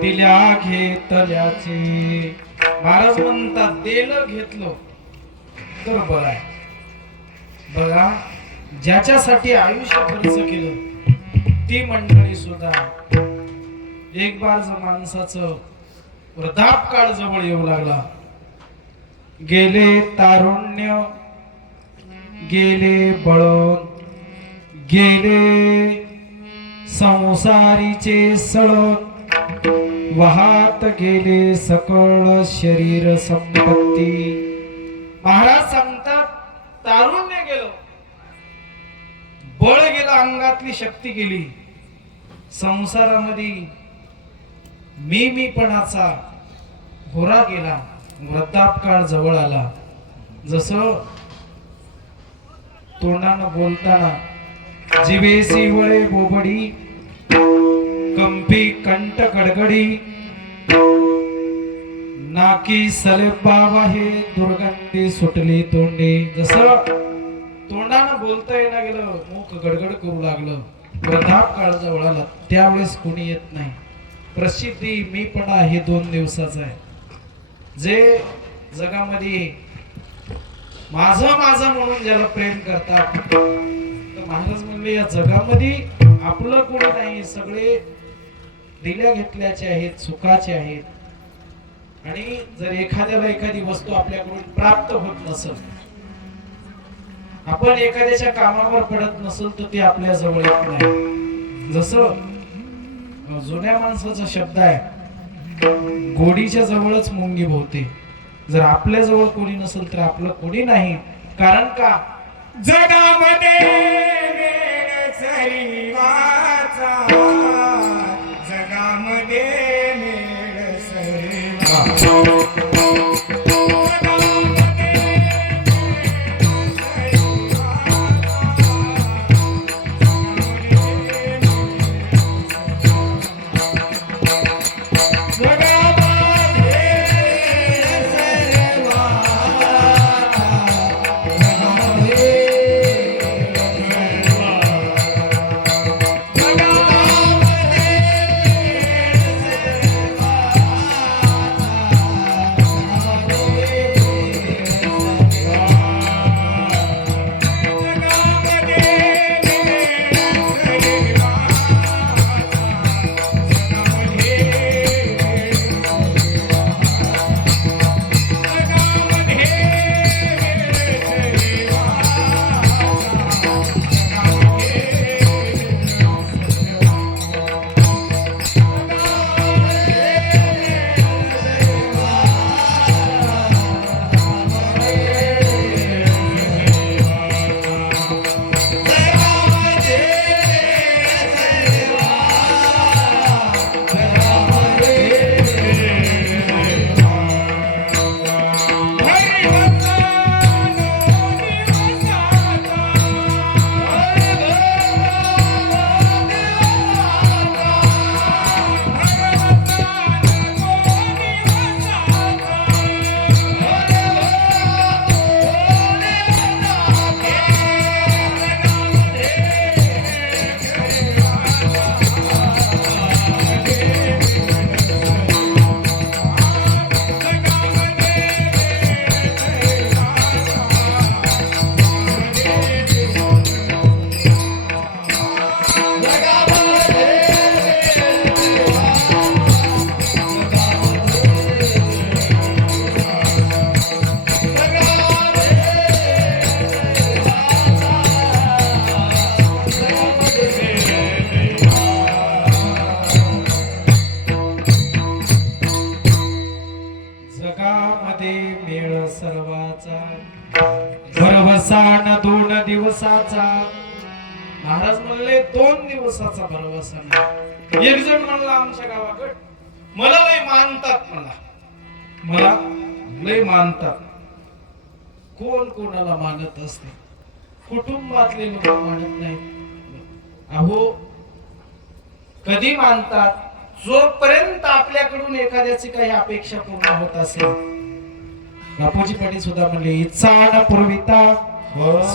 दिल्या घेतल्याचे महाराज म्हणतात, देलं घेतलं तर बरं आहे। बघा, ज्याच्यासाठी आयुष्य खर्च केलं ती मंडळी सुद्धा एक बार जर माणसाचं वृद्धापकाळ जवळ येऊ लागला, गेले तारुण्य, गेले बळ, गेले संसारीचे सळण वाहत गेले सकळ शरीर संपत्ती. महाराज सांगतात तारुण्य गेलं, बळ गेलं, अंगातली शक्ती गेली. संसारामध्ये मीपणाचा होरा गेला. वृद्धापकाळ जवळ आला. जसं तोंडानं बोलताना जिवेसी वळे बोबडी, कंपी कंठ गडगडी, नाकी सलेबावा हे दुर्गंधी सुटली तोंडे. जसं तोंडानं बोलता येणं गेलं, मुख गडगड करू लागलं. वृद्धापकाळ जवळ आला. त्यावेळेस कोणी येत नाही. प्रसिद्धी मीपणा हे 2 दिवसाचं आहे. जे जगामध्ये माझं माझं म्हणून ज्याला प्रेम करतात, तर महाराज म्हणले या जगामध्ये आपलं कोणी नाही, सगळे दिल्या घेतल्याचे आहेत, सुखाचे आहेत. आणि जर एखाद्याला एखादी वस्तू आपल्याकडून प्राप्त होत नसेल, आपण एखाद्याच्या कामावर पडत नसेल, तर ते आपल्या जवळ येत नाही. जसं जुन्या माणसाचा शब्द आहे, गोडीच्या जवळच मुंगी भोवते. जर आपल्या जवळ कोणी नसेल तर आपलं कोणी नाही. कारण का जगामध्ये वेळ सरीवाचा, जगामध्ये वेळ सरीवाचा. भरवसा 2 दिवसाचा. महाराज म्हणले 2 दिवसाचा भरवसा नाही. एक जण म्हणला आमच्या गावाकडे मला लय मानतात, मला लय मानतात. कोण कोणाला मानत असते, कुटुंबातले लोक मानत नाहीत. अहो कधी मानतात, जोपर्यंत आपल्याकडून एखाद्याची काही अपेक्षा पूर्ण होत असेल. बापूजी पाटील सुद्धा म्हणले इच्छा न पुरविता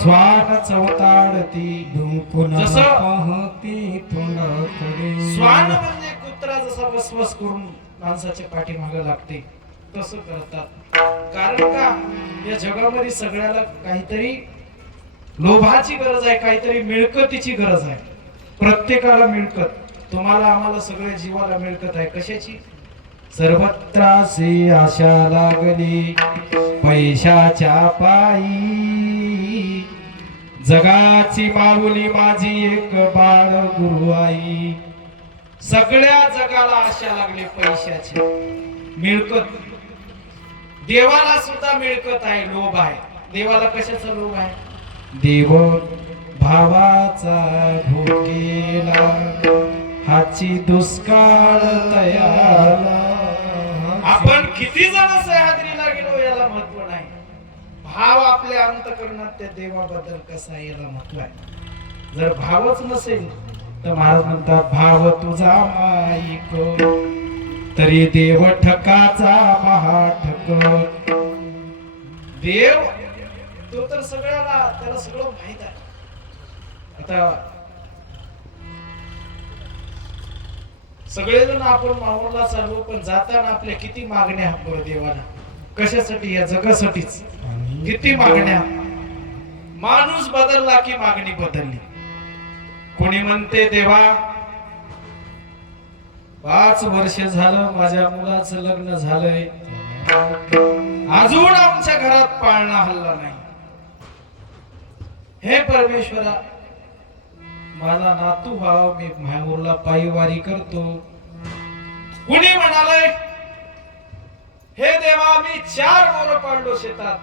स्वान चवताळती. जसं स्वान म्हणजे कुत्रा जसा वसवस करून माणसाच्या पाठीमागे लागते, तसं करतात. कारण का या जगामध्ये सगळ्याला काहीतरी लोभाची गरज आहे, काहीतरी मिळकतीची गरज आहे. प्रत्येकाला मिळकत, तुम्हाला आम्हाला सगळ्या जीवाला मिळकत आहे. कशाची? सर्वत्रासी आशा लागली पैशाच्या पायी, जगाची माऊली माझी एक बाळ गुरु आई. सगळ्या जगाला आशा लागली पैशाची, मिळकत. देवाला सुद्धा मिळकत आहे, लोभ आहे. देवाला कशाचा लोभ आहे? देव भावाचा भुकेला हाची दुष्काळ तयाला. आपण किती जण सह्याद्रीला गेलो याला महत्व नाही. भाव आपल्या अंतःकरणात त्या देवाबद्दल कसा आहे याला महत्व आहे. जर भावच नसेल तर महाराज म्हणतात, भाव तुझा माईक तरी देव ठकाचा महाठक. देव तो तर सगळ्याला, त्याला सगळं माहित आहे. आता सगळेजण आपण मावळला चालू, पण जाताना आपल्या किती मागण्या आहेत बरं देवाला? कशासाठी? या जगासाठीच. किती मागण्या. माणूस बदलला की मागणी बदलली. कोणी म्हणते देवा 5 वर्ष झालं माझ्या मुलाचं लग्न झालंय, अजून आमच्या घरात पाळणा हल्ला नाही. हे परमेश्वरा, माझा नातू भाव मी माहूरला पायीवारी करतो. कुणी म्हणालय, हे देवा मी 4 बोरं पाडलो शेतात,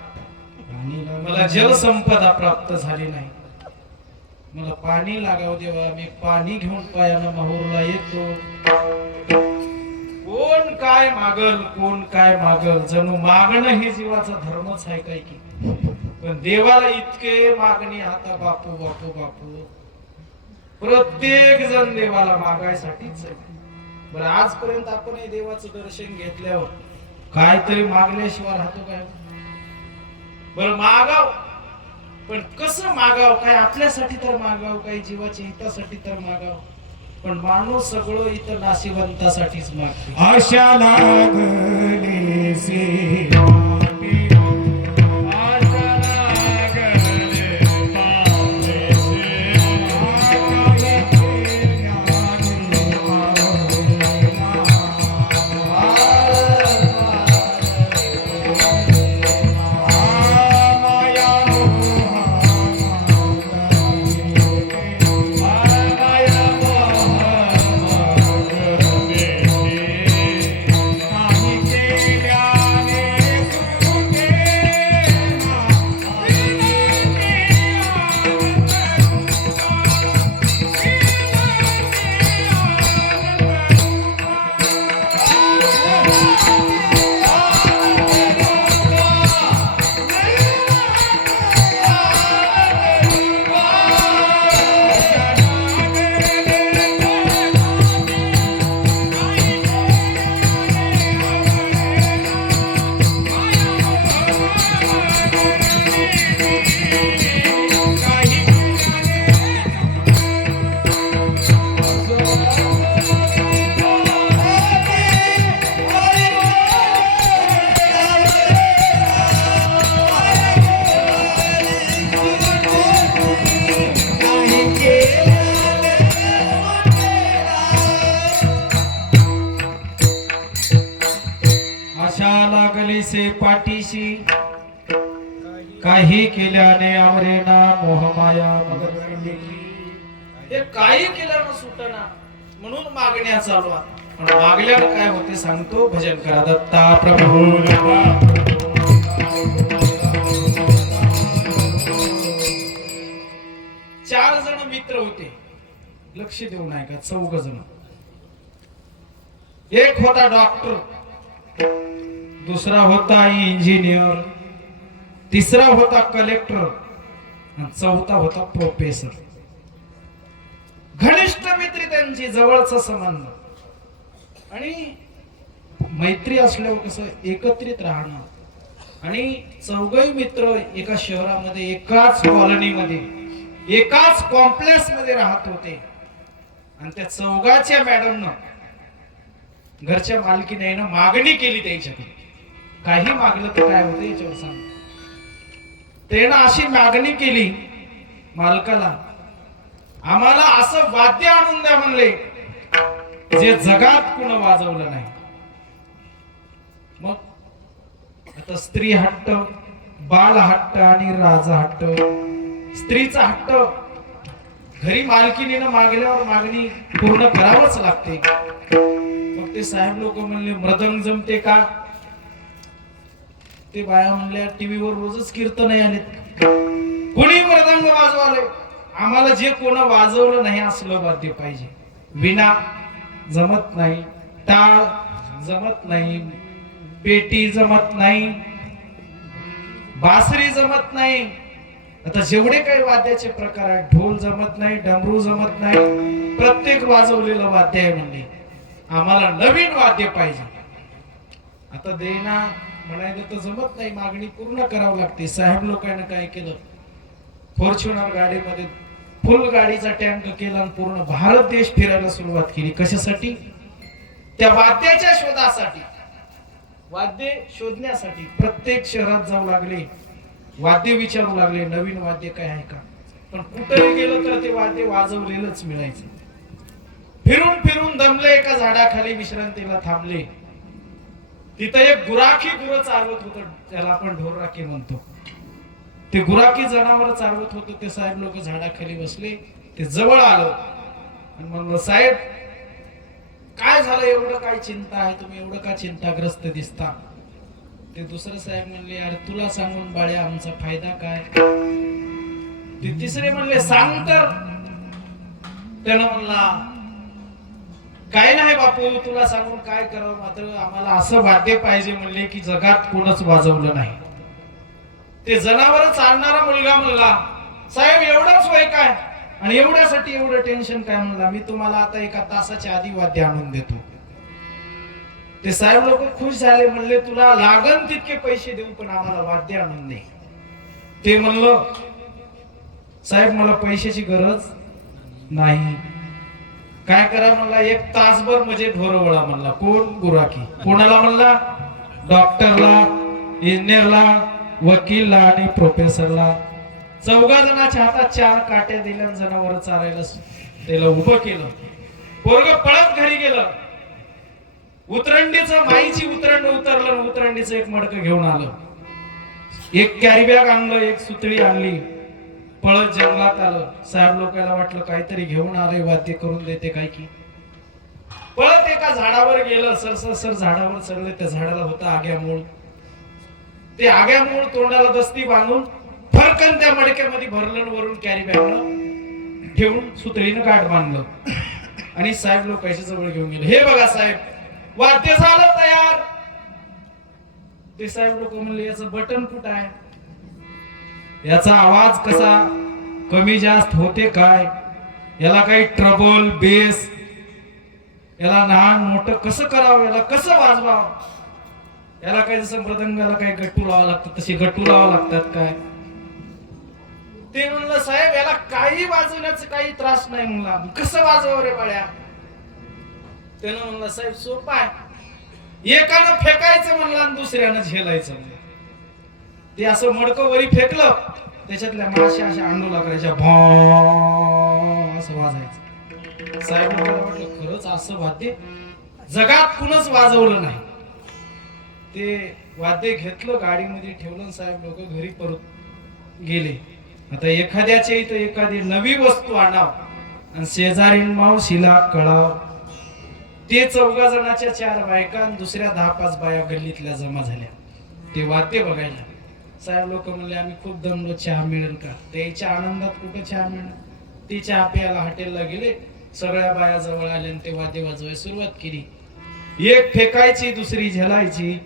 मला जलसंपदा प्राप्त झाली नाही. मला पाणी लागाव देवा, मी पाणी घेऊन पायानं माहूरला येतो. कोण काय मागल, कोण काय मागल, जणू मागणं हे जीवाचा धर्मच आहे काय की. पण देवाला इतके मागणी, आता बापू बापू बापू. प्रत्येक जण देवाला मागायसाठीच आहे. बरं आजपर्यंत आपण हे देवाचं दर्शन घेतल्यावर काहीतरी मागण्याशिवाय राहतो काय? बरं मागाव, पण कसं मागाव? काय आपल्यासाठी तर मागाव, काही जीवाच्या हितासाठी तर मागाव. पण माणूस सगळं इथं नाशिवंतासाठीच मागतो. आशा लागले से से पाठीशी काही केल्याने आमरेना मोहमाया मगरली. हे काही केल्यानं सुटना म्हणून मागण्या चालू आहेत. पण मागल्यावर काय होते सांगतो. भजन करा. दत्ता प्रभू 4 जण मित्र होते. लक्ष देऊ नाही का? 4 जण. एक होता डॉक्टर, दुसरा होता इंजिनियर, तिसरा होता कलेक्टर आणि चौथा होता प्रोफेसर. घनिष्ठ मित्र, त्यांची जवळचा संबंध. आणि मैत्री असल्यावर कसं एकत्रित राहणं. आणि 4 मित्र एका शहरामध्ये, एकाच कॉलनीमध्ये, एकाच कॉम्प्लेक्स मध्ये राहत होते. आणि त्या 4च्या मॅडमनं घरच्या मालकीने मागणी केली त्यांच्याकडे. काही मागलं तर काय होतं याच्यावर सांग. त्यानं अशी मागणी केली मालकाला, आम्हाला असं वाद्य आणून द्या म्हणले जे जगात कुण वाजवलं नाही. मग आता स्त्री हट्ट, बाल हट्ट आणि राजा हट्ट स्त्रीचा हट्ट घरी मालकीनीनं मागल्यावर मागणी पूर्ण करावंच लागते. मग ते साहेब लोक म्हणले मृदंग जमते का? ते बाया म्हणल्या टीव्हीवर रोजच कीर्तन आलेत, कोणी मृदंग वाजवाले, आम्हाला जे कोण वाजवलं नाही असलं वाद्य पाहिजे. विणा जमत नाही, टाळ जमत नाही, पेटी जमत नाही, बासरी जमत नाही. आता जेवढे काही वाद्याचे प्रकार आहेत, ढोल जमत नाही, डमरू जमत नाही, प्रत्येक वाजवलेलं वाद्य आहे म्हणले आम्हाला नवीन वाद्य पाहिजे. आता देना म्हणायला तर जमत नाही, मागणी पूर्ण करावं लागते. साहेब लोकांना काय केलं, फॉर्च्युनर गाडीमध्ये फुल गाडीचा टँक केला आणि पूर्ण भारत देश फिरायला सुरुवात केली. कशासाठी? त्या वाद्याच्या शोधासाठी, वाद्य शोधण्यासाठी प्रत्येक शहरात जाऊ लागले, वाद्य विचारू लागले नवीन वाद्य काय आहे का. पण कुठेही गेलं तर ते वाद्य वाजवलेलंच मिळायचं. फिरून फिरून दमले, एका झाडाखाली विश्रांतीला थांबले. तिथं एक गुराखी गुरं चालवत होतं, त्याला आपण ढोरराखी म्हणतो. ते गुराखी जनावर चालवत होतं. ते साहेब लोक झाडाखाली बसले. ते जवळ आलं आणि म्हणलं साहेब काय झालं, एवढं काय चिंता आहे, तुम्ही एवढं का चिंताग्रस्त दिसता? ते दुसरं साहेब म्हणले अरे तुला सांगून बाळ्या आमचा फायदा काय? ते तिसरे म्हणले सांग तर. त्यानं म्हणला काय नाही बापू, तुला सांगून काय करावं, मात्र आम्हाला असं वाद्य पाहिजे म्हणले की जगात कोणच वाजवलं नाही. ते जनावर चालणारा मुलगा म्हणला साहेब एवढंच वय काय आणि एवढ्यासाठी एवढं टेन्शन काय? म्हणला मी तुम्हाला आता एका तासाच्या आधी वाद्य आणून देतो. ते साहेब लोक खुश झाले, म्हणले तुला लागन तितके पैसे देऊ पण आम्हाला वाद्य आणून दे. ते म्हणलं साहेब मला पैशाची गरज नाही, काय करा म्हणला एक तासभर म्हणजे ढोरवळा म्हणला. कोण? गुराखी. कोणाला म्हणला? डॉक्टरला, इंजिनियरला, वकीलला आणि प्रोफेसरला. 14 जणांच्या हातात 4 काट्या दिल्या, जनावर चारायला त्याला उभं केलं. पोरग पळत घरी गेलं. उतरंडीचं माईची उतरंड उतरलं, उतरंडीचं एक मडकं घेऊन आलं, एक कॅरी बॅग आणलं, एक सुतळी आणली, पळत जंगलात आलं. साहेब लोकांना वाटलं काहीतरी घेऊन आलंय, वाद्य करून देते काय की. पळत एका झाडावर गेलं, सर झाडावर चढले. त्या झाडाला होता आग्यामूळ. ते आग्यामूळ तोंडाला दस्ती बांधून फरकन त्या मडक्यामध्ये भरलं, वरून कॅरी बॅग ठेवून सुतळीनं गाठ बांधलं आणि साहेब लोकांच्या जवळ घेऊन गेले. हे बघा साहेब वाद्य झालं तयार. ते साहेब लोक म्हणले याचं बटन कुठं आहे, याचा आवाज कसा कमी जास्त होते काय, याला काही ट्रबल बेस, याला लहान मोठं कसं करावं, याला कसं वाजवावं, याला काही जसं मृदंगाला काही गट्टू लावावं लागतं तसे गट्टू लावावं लागतात काय. ते म्हणलं साहेब याला काही वाजवण्याचं काही त्रास नाही. म्हणला कसं वाजवावं रे बाळ्या? त्यानं म्हणलं साहेब सोपं आहे, एकानं फेकायचं म्हणलं आणि दुसऱ्यानं झेलायचं. ते असं मडकं वरी फेकलं, त्याच्यातल्या माश्या अशा अंडोला करायच्या, भॉ असं वाजायचं. साहेब लोकांना म्हटलं खरंच असं वाद्य जगात कुणच वाजवलं नाही. ते वाद्य घेतलं, गाडीमध्ये ठेवलं, साहेब लोक घरी परत गेले. आता एखाद्याच्या इथं एखादी नवी वस्तू आणाव आणि शेजारी मावशीला कळाव. ते 14 जणाच्या 4 बायका आणि दुसऱ्या 10-5 बाया गल्लीतल्या जमा झाल्या ते वाद्य बघायला. साहेब लोक म्हणले आम्ही खूप दमलो, चहा मिळेल का? त्याच्या आनंदात कुठं चहा मिळणार. ती चहा प्यायला हॉटेलला गेले, सगळ्या बाया जवळ आल्या आणि ते वाद्य वाजवायला सुरुवात केली. एक फेकायची, दुसरी झेलायची.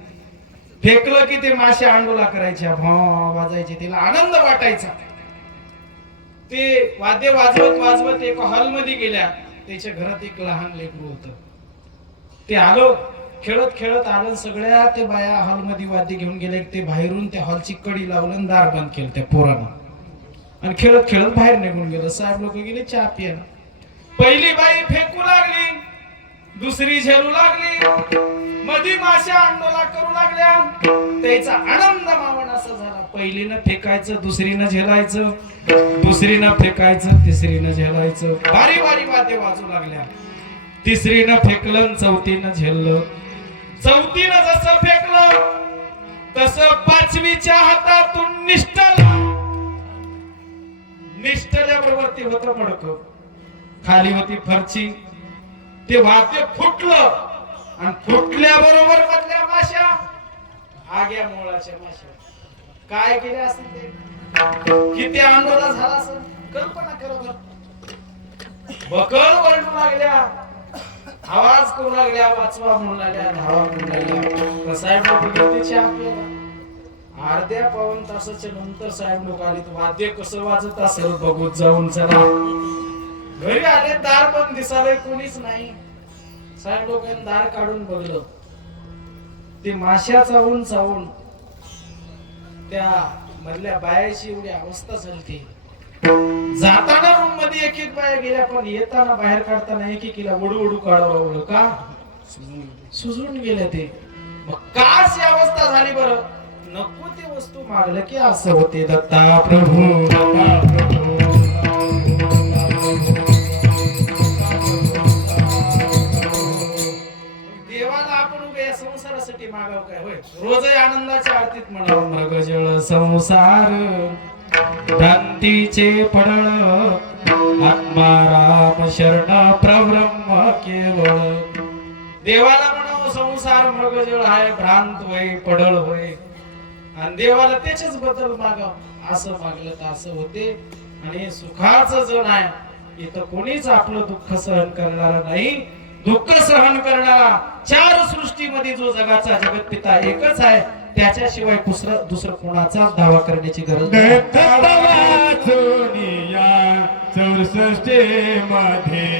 फेकलं की ते मासे अंडोला करायच्या, भॉ वाजायचे. तिला आनंद वाटायचा. ते वाद्य वाजवत वाजवत एक हॉल मध्ये गेल्या. त्याच्या घरात एक लहान लेकरू होतं. ते आलो, खेळत खेळत आलं. सगळ्या ते बाया हॉल मध्ये वाद्य घेऊन गेले. ते बाहेरून त्या हॉलची कडी लावलं, दार बंद केलं त्या पोरानं आणि खेळत खेळत बाहेर निघून गेलं. साहेब लोक गेले चहा प्यायला. पहिली बाई फेकू लागली, दुसरी झेलू लागली, मधी माश्या अंडोला करू लागल्या. त्याचा आनंद मावण असा झाला. पहिलीनं फेकायचं, दुसरीनं झेलायचं, दुसरीनं फेकायचं, तिसरीनं झेलायचं. बारी बारी वाद्य वाजू लागल्या. तिसरीनं फेकलं, चौथीनं झेललं. चौथीनं जसं फेकलं तसं 5वीच्या हातातून निष्ठल निष्ठल्याबरोबर ते होतं मडकं, खाली होती फरची, ते वाद्य फुटलं आणि फुटल्याबरोबर मधल्या माश्या आग्या मोळाच्या माश्या काय केले असतील ते, किती आंदोलन झाला असेल कल्पना करा बरं. बकल वरडू लागल्या, आवाज करू लागल्या, वाचवा म्हणू लागल्या, धावा म्हणू लागल्या. साहेब लोक चहा प्यायला. अर्ध्या पाऊण तासाच्या नंतर साहेब लोक आले, वाद्य कसं वाजत असेल बघू जाऊन चला. घरी आले, दार पण दिसायला कोणीच नाही. साहेब लोकांनी दार काढून बघलं, ते माश्या चावून चावून त्या मधल्या बायाची एवढी अवस्था झाली. जाताना रूम मध्ये एक एक बाया गेल्या, पण येताना बाहेर काढताना एक एकीला ओढू ओढू काढावं लागलं. का सुजून गेले ते. मग का अशी अवस्था झाली बरं? नको ते वस्तू मागलं की असं होते. दत्ता प्रभू, दत्ता प्रभू, देवाला आपण उभे या संसारासाठी मागाव काय होय? रोजही आनंदाच्या आरतीत म्हणावं, मृगजळ संसार भ्रांतीचे पडळ, आत्मा राम शरण प्रब्रह्म केवळ. देवाला म्हणावं संसार मृगजळ आहे, भ्रांत होय, पडळ होय, आणि देवाला त्याचेच बदल मागाव. असं मागलं तर असं होते. आणि सुखाचं जण आहे, इथं कोणीच आपलं दुःख सहन करणार नाही. दुःख सहन करणारा चार सृष्टीमध्ये जो जगाचा जगतपिता एकच आहे, त्याच्याशिवाय दुसरं कोणाचा दावा करण्याची गरज नाही. चौसष्टी मध्ये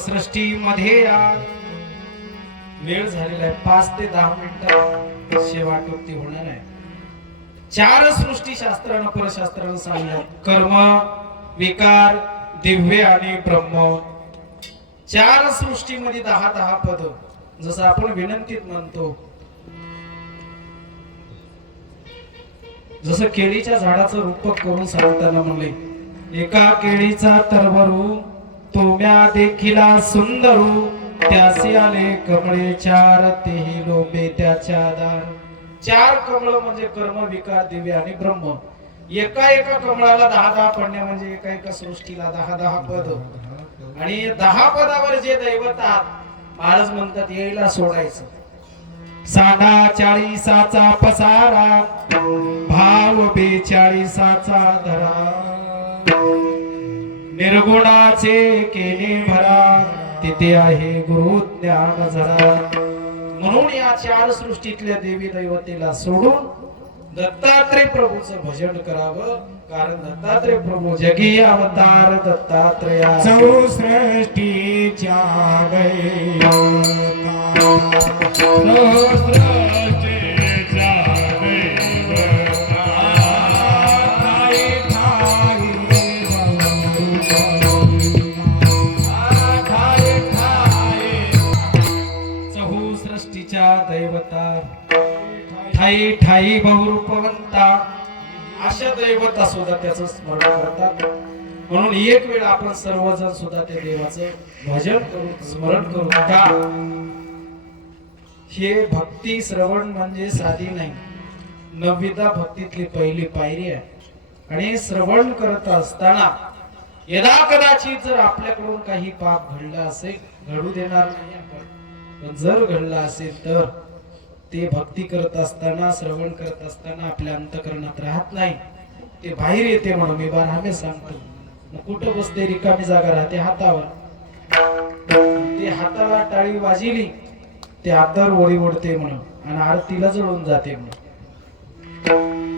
सृष्टी मध्ये वेळ झालेला आहे. 5 ते 10 मिनिटं शेवाटोक्ती होणार आहे. 4 सृष्टी शास्त्रानं परशास्त्रानं सांगितलं, कर्म, विकार, दिव्य आणि ब्रह्म. 4 सृष्टीमध्ये 10-10 पद. जसं आपण विनंतीत म्हणतो, जसं केळीच्या झाडाचं रूपक करून सांगताना म्हणले, एका केळीचा तरवरू तोम्या देखिला सुंदरू, त्यासी आले कमळे 4 तेही लोभे त्याच्या दार. 4 कमळ म्हणजे कर्म, विकार, दिव्य आणि ब्रह्म. एका कमळाला 10-10 पडणे म्हणजे एका सृष्टीला 10-10 पद. आणि 10 पदावर जे दैवतात महाराज म्हणतात येईला सोडायचं. साडा 40चा पसारा, भाव 42चा धरा, निर्गुणाचे केले भरा, तिथे आहे गुरु ज्ञान जरा. म्हणून या 4 सृष्टीतल्या देवी दैवतेला सोडून दत्तात्रय प्रभूचं भजन करावं, कारण दत्तात्रय प्रभू जगी अवतार दत्तात्रया सृष्टीच्या सृष्टीच्या दैवता ठाई ठाई बहुरूपवंता अशा दैवता सुद्धा त्याचं स्मरण करतात. म्हणून एक वेळ आपण सर्वजण सुद्धा त्या देवाचं भजन करू, स्मरण करू. का हे भक्ती श्रवण म्हणजे साधी नाही, नवविधा भक्तीतली पहिली पायरी आहे. आणि श्रवण करत असताना यदा कदाचित जर आपल्याकडून काही पाप घडलं असेल, घडू देणार नाही आपण, पण जर घडलं असेल तर ते भक्ती करत असताना, श्रवण करत असताना आपल्या अंतकरणात राहत नाही, ते बाहेर येते. म्हणून मी बारहामे सांगतो, कुठं बसते रिकामी जागा राहते हातावर, ते हाताला टाळी वाजिली ते हातावर ओळी ओढते म्हणून, आणि आरतीला जळून जाते म्हणून.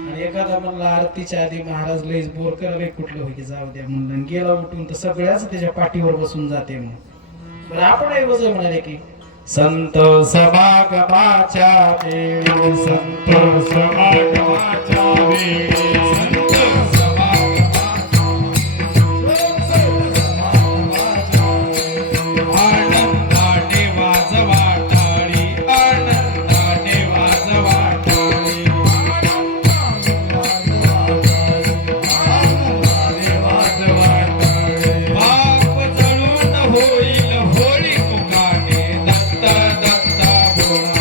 आणि एखादा म्हणला आरतीच्या आधी महाराज लईच बोर करायला कुठलं होई, जाऊ द्या म्हणलं, गेला उठून तर सगळ्याच त्याच्या पाठीवर बसून जाते म्हणून. बरं आपण ऐवज म्हणाले की संत समागमाच्या वेळी, संत समागमाच्या वेळी, संत आनंदाने वाजवा टाळी, आनंदाने वाजवा टाळी, आनंदाने वाजवा टाळी. बाप जळून होईल होळी मुखाने, दत्ता दत्ता बोला.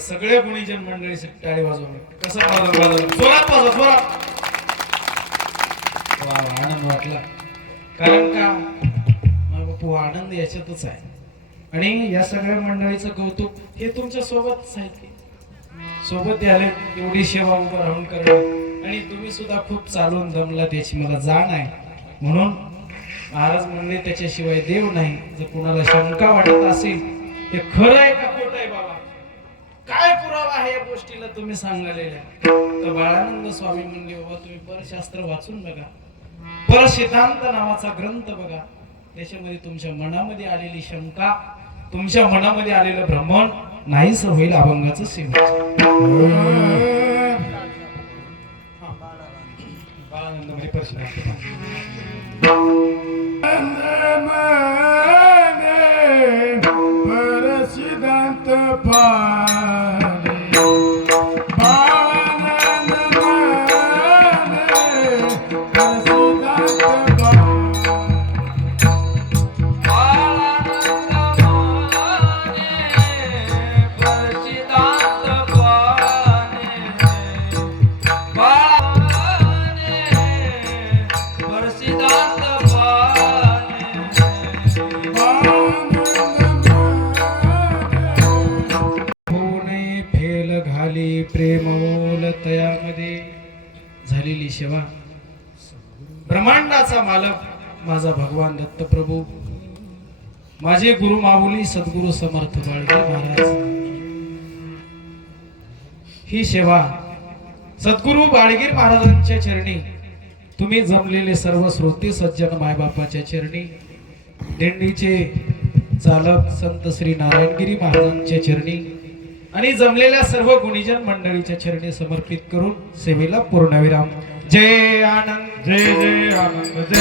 सगळ्या गुणीजन मंडळी टाळी वाजवणे. कसं वाजवलं? जोरात वाजव, जोरात. वा वा, आनंद वाटला. कारण का बापू आनंद याच्यातच आहे. आणि या सगळ्या मंडळीचं कौतुक हे तुमच्या सोबतच आहे की सोबत आले, एवढी सेवा उभं राहून करणं. आणि तुम्ही सुद्धा खूप चालून दमला त्याची मला जाण आहे. म्हणून महाराज म्हणले त्याच्याशिवाय देव नाही. जर कुणाला शंका वाटत असेल हे खरं आहे का खोटं आहे बाबा, काय पुरावा आहे या गोष्टीला तुम्ही सांगालेला, तर बाळानंद स्वामी म्हणले बाबा तुम्ही परशास्त्र वाचून बघा, परसिद्धांत नावाचा ग्रंथ बघा. त्याच्यामध्ये तुमच्या मनामध्ये आलेली शंका, तुमच्या मनामध्ये आलेलं भ्रमण नाहीच होईल अभंगाचं सेवन. बाळानंद मध्ये परसिद्धांत प्रेमोल तयामध्ये झालेली सेवा. ब्रह्मांडाचा मालक माझा भगवान दत्तप्रभू माझे गुरु माऊली सद्गुरु समर्थ बाळगीर महाराज ही सेवा सद्गुरु बाळगीर महाराजांच्या चरणी, तुम्ही जमलेले सर्व श्रोते सज्जन मायबापाच्या चरणी, दिंडीचे चालक संत श्री नारायणगिरी महाराजांच्या चरणी आणि जमलेल्या सर्व गुणीजन मंडळीच्या चरणी समर्पित करून सेवेला पूर्णविराम. जय आनंद, जय जय आनंद, जय